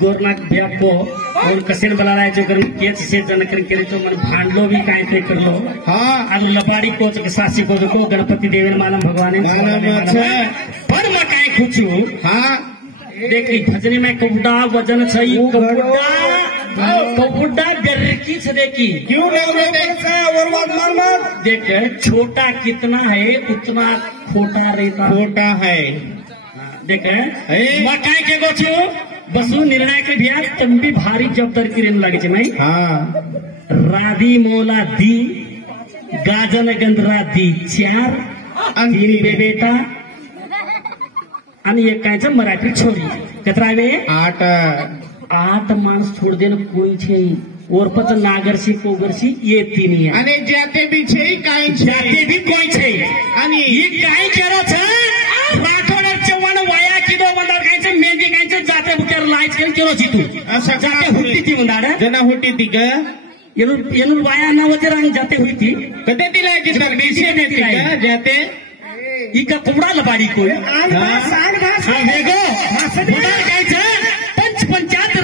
गोरनाथ ब्यापो और कसेन बलालाय जो कर केच से जनकन करे तो मन भांडलो भी काय ते करलो हां आज लपाड़ी को सासी को गणपति देवेन मालम भगवान पर म काय खुचू हां देखी भजनी में कबुडा वजन छई कबुडा गरकी छ देखी क्यों देखा और मार मार देख छोटा कितना है उतना खोटा रहता खोटा है देख म काय के गोचू बसू निर्णय के भैया तुम भी भारी जवाबदारी की रेन लगे नहीं हाँ राधी मोला दी गाजन गंधरा दी 4 तीन बेटा आणि एक काय मराठी छोरी कतरा वे 8 माणस छोड़ देन कोई छे और पच नागरसी कोगरसी ये तीन है आणि जाते भी छे काय जाते भी कोई छे आणि ये काय करो छे राठोड चव्हाण वाया की दो बंदर काय मेहंदी काय जाते बुकर लाइट केलो जीतू असं जाते होती ती बंदार जना होती ती ग येनु वाया ना वजरांग जाते हुई थी कदे ती लाइट की बीचे में थी जाते इका कुबड़ा लबाड़ी कोई हां देखो बंदार काय पंचायत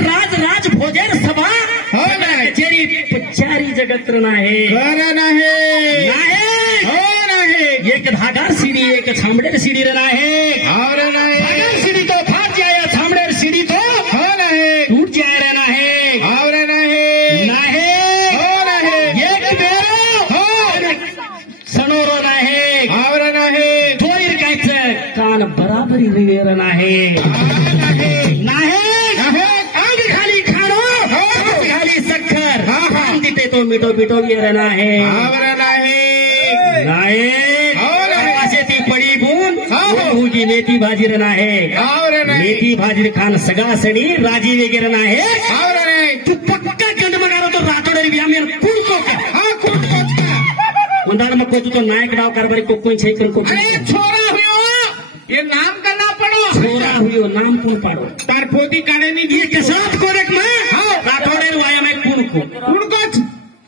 राज भोजन सभा कचेरी पचारी जगत नाही एक धागार सीढ़ी एक छामडेर सीढ़ी रहना है धागार सीढ़ी तो फाट जाए छामडेर सीढ़ी तो टूट जाए रहना है एक बेरो सनोरो नाही थोड़ी काय कान बराबरी रिवे रहना है तो मिठो मिठो ये रहना है ती पड़ी बून होगी मेथी भाजी रहना है मेथी भाजी खान सगा सड़ी राजी वेगे रहना है तू पक्का गंड मगारो तो राठोड़ भी हमें कुल को उदाहरण में कोई तो नायक डाव कारबारी को कोई छे को छोरा हुयो ये नाम करना पड़ो छोरा हुयो नाम को पाड़ो तार पोती काढ़े नहीं ये कसरत को रख मैं राठोड़ वाया में कुल को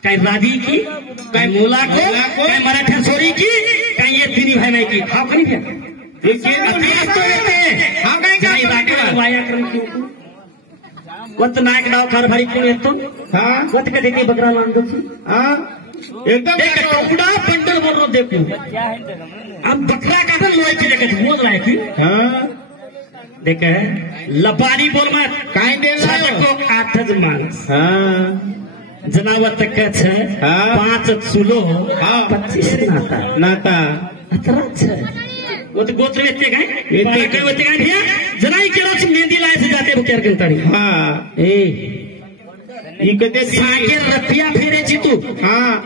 कहीं राधी की कहीं मोला को कहीं मराठा छोरी की कहीं ये तीन भाई की हाँ कहीं वाया क्रम क्यों वत नायक डाव कार भारी क्यों तो वत का देखिए बकरा लान दो एकदम टुकड़ा पंडल बोल रहा देखो अब बकरा का तो लोहे की जगह बोल रहा है कि देखे लपाड़ी बोल मत कहीं दे को 8 मानस जनावर तक 5 चूलो 25 नाता वो तो गोत्र वेचते काय भैया जनाई केला मेहंदी लाए से जाते बुकेर कंटाड़ी सागर रतिया फेरेची तू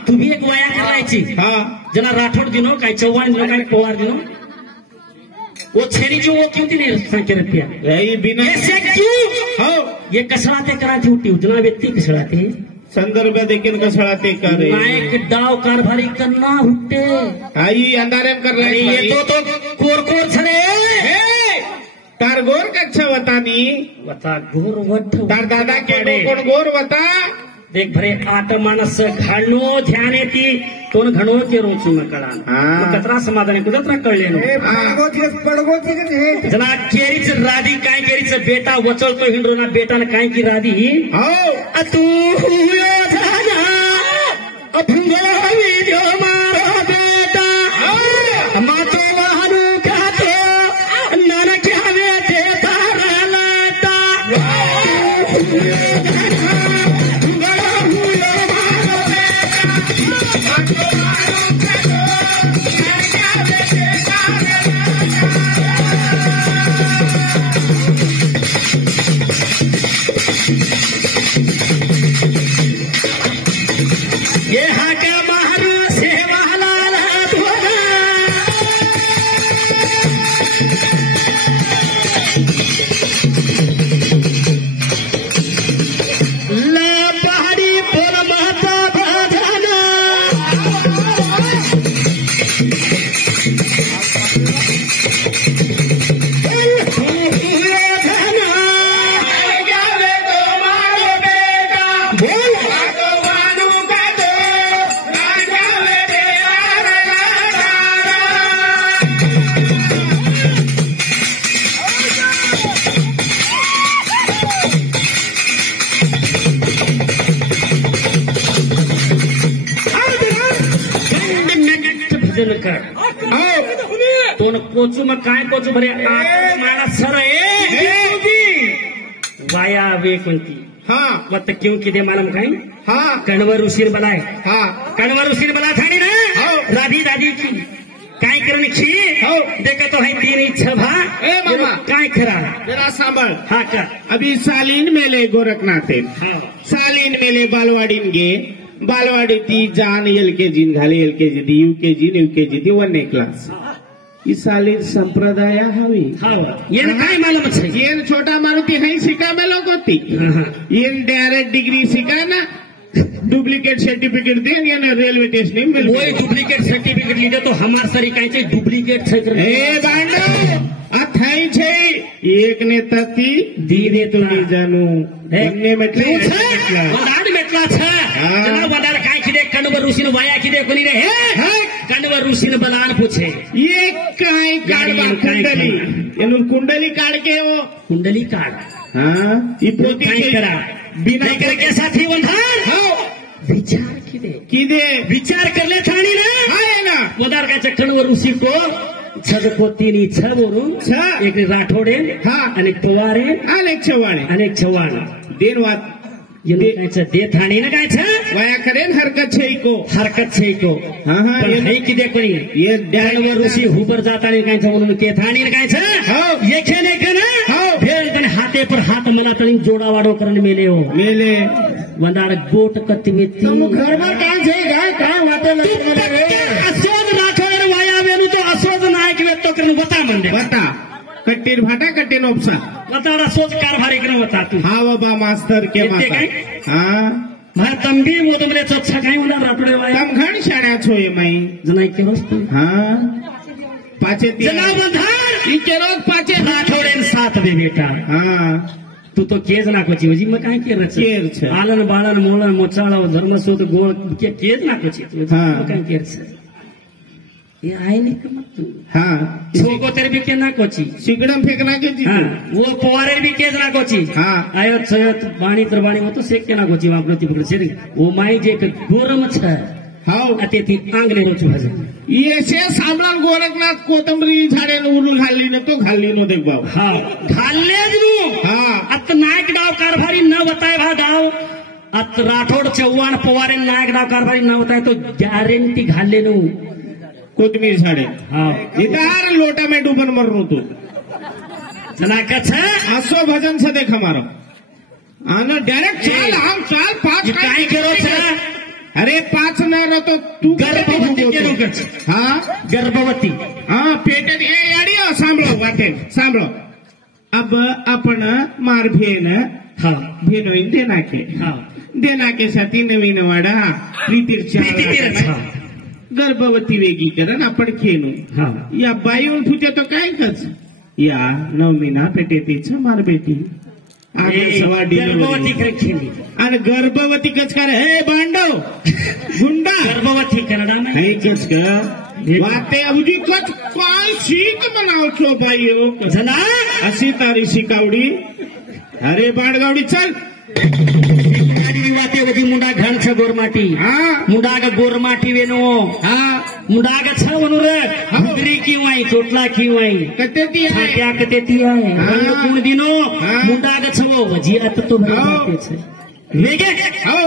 तू भी एक वाया करायची जना राठोड दिनो काय चव्हाण दिनो काय पवार दिनो वो छेरी जो वो क्यों नहीं सागर रतिया ऐसे क्यों ये कसराते कराती उठी उतना व्यक्ति कसराते संदर्भ देखील कसळाते करे नायक डाव कारभारी करना हुट्टे आई अंधारे कर रही ये तो कोर छरे तार गोर कच्छ वतानी वता गोर वठ तार दादा के कोण गोर वता देख भरे 8 माणस घालनो ध्यान येती कोण घणो ते रोचू नकळा कतरा समाधान कुदत्रा कळले जना केरीच राधी काय केरीच बेटा वचळतो हिंडूना बेटान काय की राधी हो तू हुयो झाला अभंगला विद्यो मारो बेटा मातो वाहनु खातो नाना घ्यावे ते तारालाता ये हाका बाहर से भजन कर तो कोचू में काय कोचू भरे मारा सर वाया वे कोणती हाँ मत क्यों किदे मालूम काही हाँ कणवर उशीर बनाय हाँ कणवर उशीर बना थानी ना राधी दादी की काय करने की देखा तो है तीन इच्छा भा ए मामा काय करा जरा सांभाळ हाँ का अभी सालीन मेले गोरखनाथ सालीन मेले बालवाडीन गे बालवाडी ती जान LKG घाली LKG दी UKG दी 1 क्लास ಈ ಸಾಲಿನ ಸಂಪ್ರದಾಯ ಹವಿ ಏನು काय मालूम है ಏನ್ छोटा मारुति है सिका में लोगोती ಏನ್ डायरेक्ट डिग्री सिका ना डुप्लीकेट सर्टिफिकेट देन या रेलवे स्टेशन में वही डुप्लीकेट सर्टिफिकेट लीधे तो हमार सरी काय छे डुप्लीकेट छे ए बांडो अथाई छे एक ने तती दीने तो नहीं जानू एमने मतलब वडाड मेटला छे जना वडाड काय किदे कणवर ऋषीन वाया किदे कोनी रे हे कणवर ऋषीन बलान पूछे ये काय काढवा कुंडली एनु कुंडली काढ के वो कुंडली काढ हां ई पोती काय करा बिना करके साथी वंधार विचार किदे विचार करले थाणी ना आहे ना वडाड काय कणवर ऋषी तो छदपोतीनी छवरून एक राठोडे अनेक पवारे अनेक चव्हाण दिन वात दे थाणी ना काय वया करेन हरकत छे को हाँ हे किदे कोणी ये डायवर ऋषी हुबर जातानी काय म्हणून के थाणी काय ये खेने के ना भेल पण हाथे पर हाथ मला तणी जोडावाडो करन मेले वंदाड गोट कत्तीवेती तुम घर में काय छे काय वाटे लगे असोद राठोडे वाया वेनु तो असोद नायक वेतो करन बता मंडे बता कट्टीर भाटा कट्टीन उपसा बताड़ा सोच कारभारी करन बता तू हाँ बाबा मास्टर के माता हाँ मैं तंबी मोदमरे चच्छा काय होना राठोडे वाया तम घण शाण्या छोय मई जनाई के रोज हाँ पाचे जनाब बंधार ई के रोज पाचे राठोडे साथ बे बेटा हाँ तू तो केज नाखो छी हजी में काय केर छे आलन बालन मोळन मोचाळा धर्म सोत गोळ केज नाखो छी हाँ काय केर छे ये आए नहीं कमत तू हाँ छोको तेरे भी के नाखो छी सिगड़म फेंकना के जी हाँ वो पवारे भी केज नाखो छी हाँ आयो छयत बाणी तरबाणी में तो सेक के नाखो छी वापरती पकड़ छे वो माई जे के गोरम छे हाँ अतेती आंगणे रोच भाजे ये से सामलान गोरखनाथ कोतंबरी झाडे उडून घालली न तो घालली नो देख बाबू हाँ घालले नु हाँ अत नायक डाव कारभारी न बताए भा डाव अत राठोड चव्हाण पवारे नायक डाव कारभारी न बताए तो गॅरंटी घालले नु कोथमीर झाडे हाँ इधर लोटा में डूबन मरनो तू जना कछ असो भजन से देख हमारो आना डायरेक्ट चाल हम चाल 5 काय करो छे अरे 5 न रहो तो तू गर्भवती के नो कर हाँ गर्भवती हाँ पेटेट याडियो सांभळो वाटे सांभळो अब आपण मार भेन हाँ भेनोइन देनाके हाँ देनाके साथी नवीन वाडा प्रीतीच्या गर्भवती वेगी करण आपण खेळू हाँ या बाईहून फुटे तो काय कच या 9 महिना पेटेतीच मार बेटी गर्भवती कर खेली आणि गर्भवती कच कर हे बांडव गुंडा गर्भवती कन्नडा में हे किस का वाते अवधी कच काय शीक बनाव छो बाईयो जना अशी तारी शिकावडी अरे बाणगावडी चल वाते वदी मुंडा घण छ गोरमाटी हाँ मुंडा का गोरमाटी वेनो हाँ मुंडा का छ वनुर भुदरी की वाई चोटला की वाई कतेती आहे क्या कतेती आहे कोण दिनो मुंडा का छ वजी अत तो भरते छे वेगे हो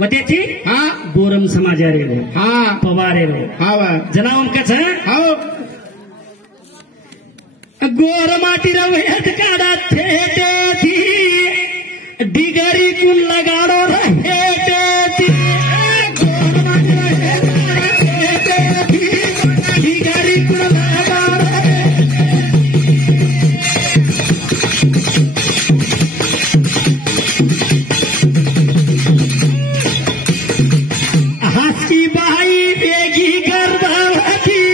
वतेती हाँ गोरम समाजारे रे हाँ पवारे रे हाँ जनावम का छ हो गोरमाटी रे वेद काडा थेते थी डिगरी कुल लगाड़ो रहे थी डिगरी कुल लगाड़ो हंसी बाई बेगी गर्भवती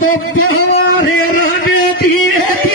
तो प्यारे रहे